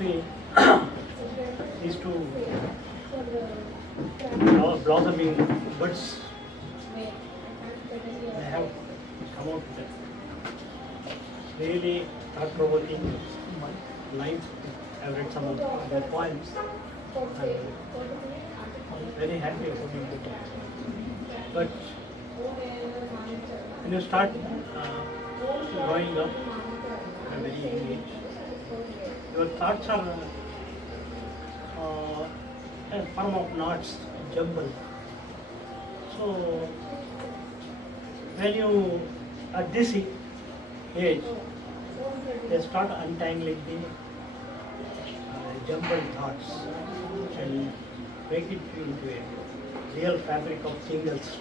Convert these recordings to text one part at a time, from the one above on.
See, these two blossoming buds, they have come out with really thought-provoking lines. I've read some of their poems. I'm very happy about it. But when you start growing up at a very young age, your thoughts are a form of knots, jumble. So when you at this age, they start untangling the jumbled thoughts and make it into a real fabric of singles.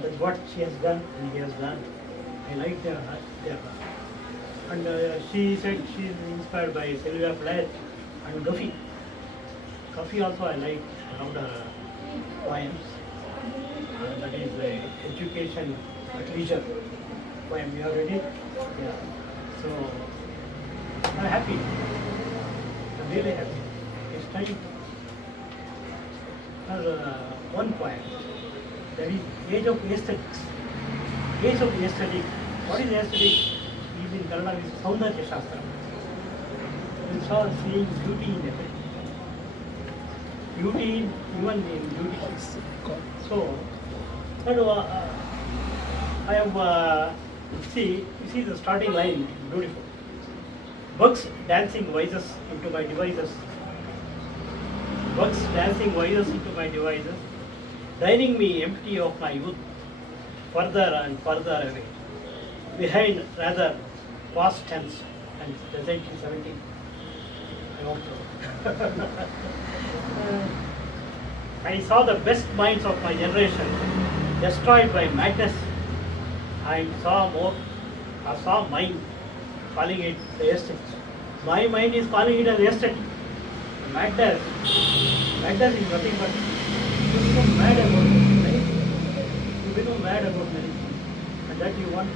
That's what she has done and he has done. I like their and she said she is inspired by Sylvia Plath and Duffy. Duffy also I like around her poems. That is education at leisure poem. You have read it? Yeah. So I'm happy. I'm really happy. It's time. One poem. That is Age of Aesthetics. Age of Aesthetic. What is aesthetic? In Kannada is Saundarya Shastra. We saw seeing beauty in everything. Beauty in even in beauty. So, I have you see the starting line, beautiful. Bugs dancing vices into my devices. Bugs dancing vices into my devices, draining me empty of my youth, further and further away. Behind rather past tense and presently 17. I hope so. I saw the best minds of my generation destroyed by madness. I saw mine calling it the aesthetic. My mind is calling it as aesthetic. Madness is nothing but you become mad about it, right? You become mad about many things. And that you want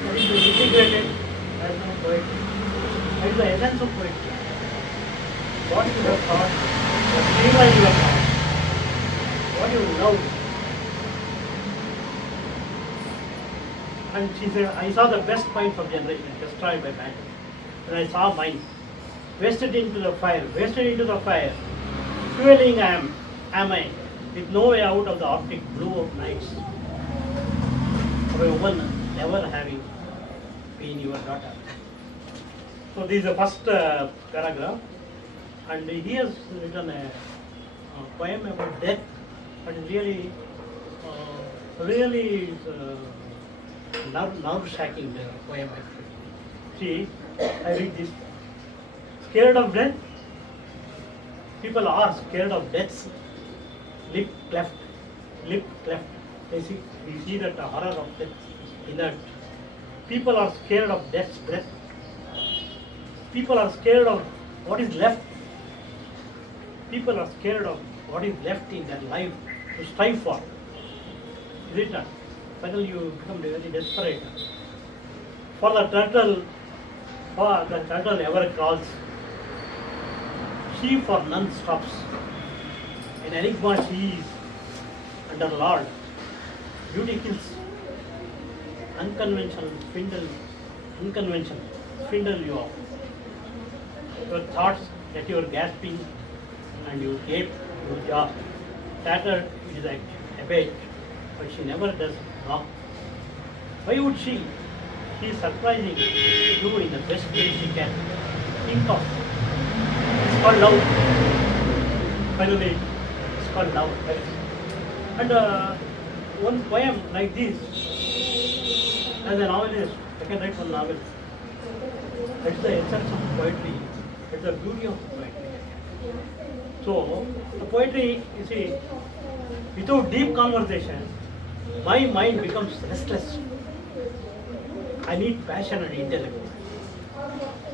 that is integrated as no poetry. That is the essence of poetry. What you have thought, the streamline you have thought, what you love. And she said, I saw the best minds of generation destroyed by madness. And I saw mine wasted into the fire, fueling am I, with no way out of the arctic blue of nights, of a woman never having been your daughter. So this is the first paragraph, and he has written a poem about death, but it's really nerve-shaking poem actually. See, I read this. Scared of death? People are scared of death's lip cleft. We see that the horror of death inert. People are scared of death's breath. People are scared of what is left. People are scared of what is left in their life to strive for. Is it not? Suddenly you become very desperate. For the turtle ever crawls. She for none stops. In enigma she is under Lord. Beauty kills. Unconventional swindle you off. Your thoughts that you are gasping and you gape, you jaw. Tattered it is like a bait, but she never does wrong. Why would she? She is surprising you in the best way she can think of. It's called love. Finally, it's called love. And one poem like this, as a novelist, I can write one novel. That's the essence of poetry. That's the beauty of poetry. So, the poetry, you see, without deep conversation, my mind becomes restless. I need passion and intellect.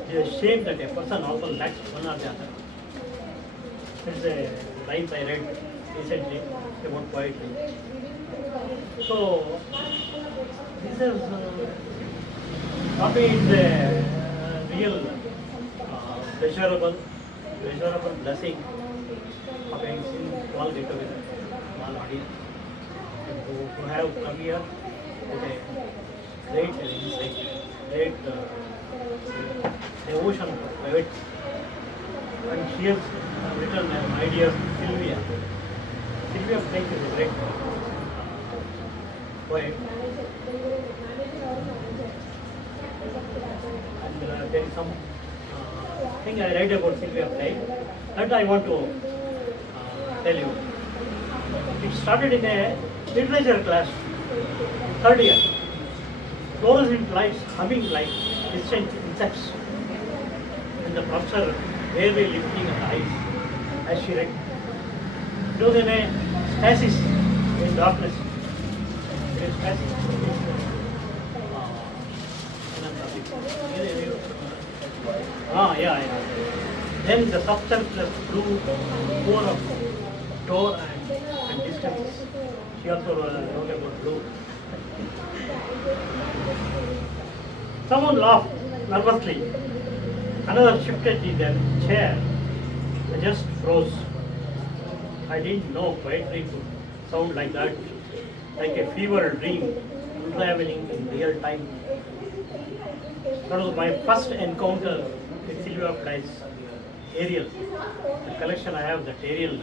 It is a shame that a person often lacks one or the other. That's a line I read recently about poetry. So, this is Duffy is a real pleasurable blessing of having seen small get together, small audience, and who have come here with a great insight, great devotion for poetry. And she has written an idea of Sylvia. Sylvia Plath is a great poet. And there is some thing I read about Sylvia Plath that I want to tell you. It started in a literature class, third year. Fluorescent lights humming like distant insects, and the professor barely lifting her eyes as she read. It was in a stasis in darkness. It is stasis. Yeah. Then the substanceless blue core of door and distance. She also wrote about blue. Someone laughed nervously. Another shifted in their chair. I just froze. I didn't know poetry could sound like that, like a fever dream unraveling in real time. That was my first encounter with Sylvia Plath's Ariel. The collection I have, that Ariel,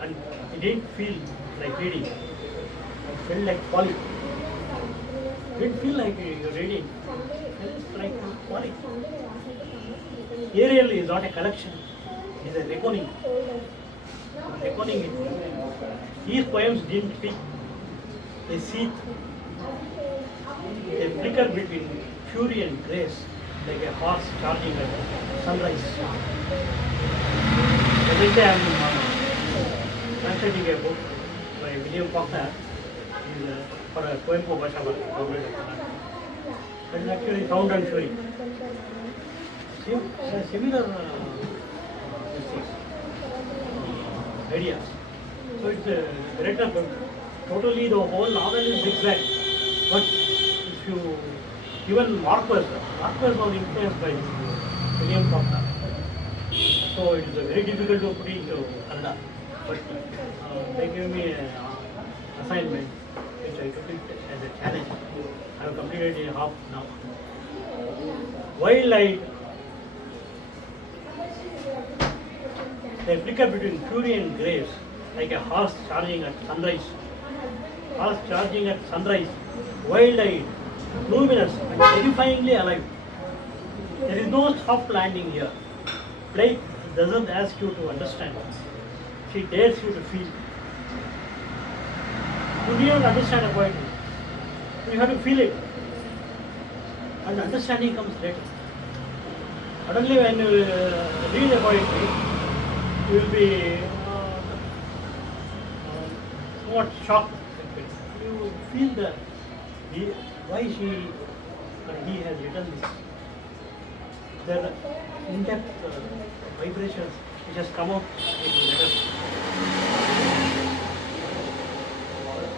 and it didn't feel like reading. It felt like falling. It didn't feel like you're reading. It felt like falling. Ariel is not a collection. It is a reckoning. These poems didn't speak. They seethe. They flicker between fury and grace, like a horse charging at sunrise. Every day I'm translating a book by William Faulkner for a poem of Asha Raghu. That is actually Sound and Fury. Similar ideas. So it's a greater book. Totally the whole novel is zigzag. But if you, even Marquez was influenced by William Faulkner. So it is very difficult to put into Kannada. But they gave me an assignment which I took it as a challenge. I have completed it in half now. Wildlife, they flicker between fury and grace, like a horse charging at sunrise. Horse charging at sunrise, wild-eyed, luminous, and terrifyingly alive. There is no soft landing here. Plath doesn't ask you to understand. She dares you to feel. You don't understand a poetry. You have to feel it. And understanding comes later. Suddenly when you read a poetry, you will be somewhat shocked. You feel why she or he has written this. There are in-depth vibrations which has come out into letters.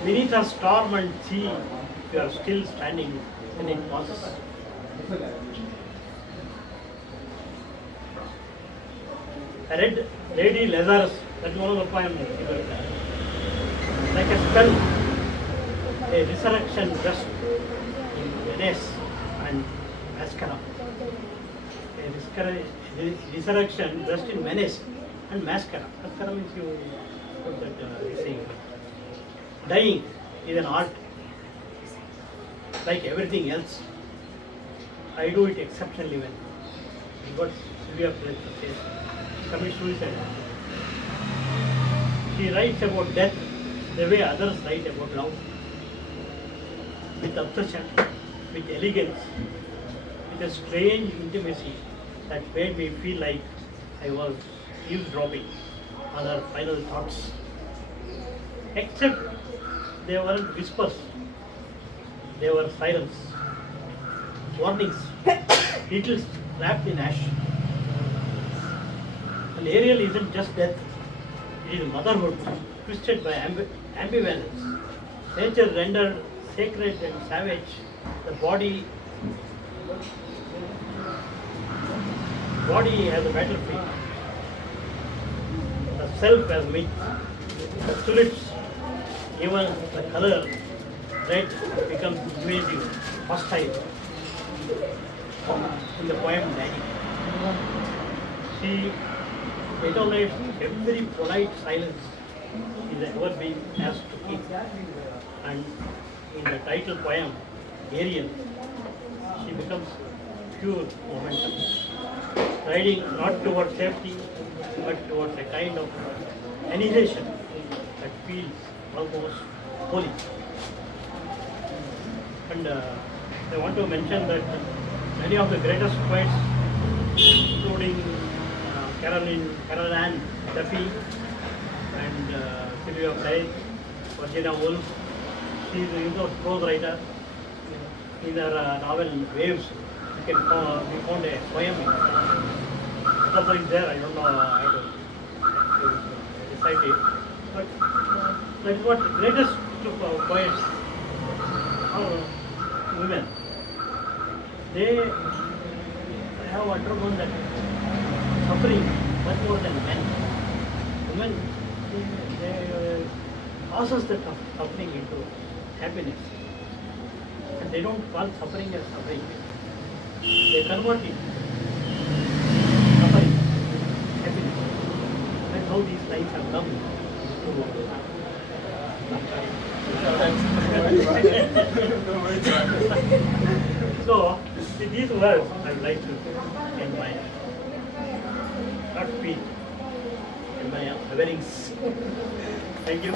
Beneath a storm and sea, you are still standing and it passes. I read Lady Lazarus, that is one of the poems. Like a spell, a resurrection dressed in Venice and mascara. A resurrection dressed in Venice and mascara. Mascara means you put that saying. Dying is an art, like everything else. I do it exceptionally well. What Sylvia Plath says. She commits suicide. She writes about death the way others write about love. With obsession, with elegance, with a strange intimacy that made me feel like I was eavesdropping on her final thoughts. Except they weren't whispers, they were sirens, warnings, beetles wrapped in ash. And Ariel isn't just death, it is motherhood, twisted by ambivalence. Nature rendered sacred and savage, the body body has a battlefield. The self as myth. The tulips, even the color red becomes invasive, hostile. In the poem Daddy, she detonates every polite silence is ever been asked to keep. And in the title poem, Ariel, she becomes pure momentum, riding not towards safety, but towards a kind of annihilation that feels almost holy. And I want to mention that many of the greatest poets, including Kannada and Duffy and Sylvia Plath, Virginia Woolf, she is a prose writer. In her novel Waves, we found a poem. Somewhere is there, I don't know how to recite it. But that is what the greatest poets are women. They have undergone that suffering much more than men. Women, they process the suffering into happiness. And they don't call suffering as suffering. They convert it. Suffering, happiness. That's how these lines have come to. So, with these words, I would like to end my short speech and my averings. Thank you.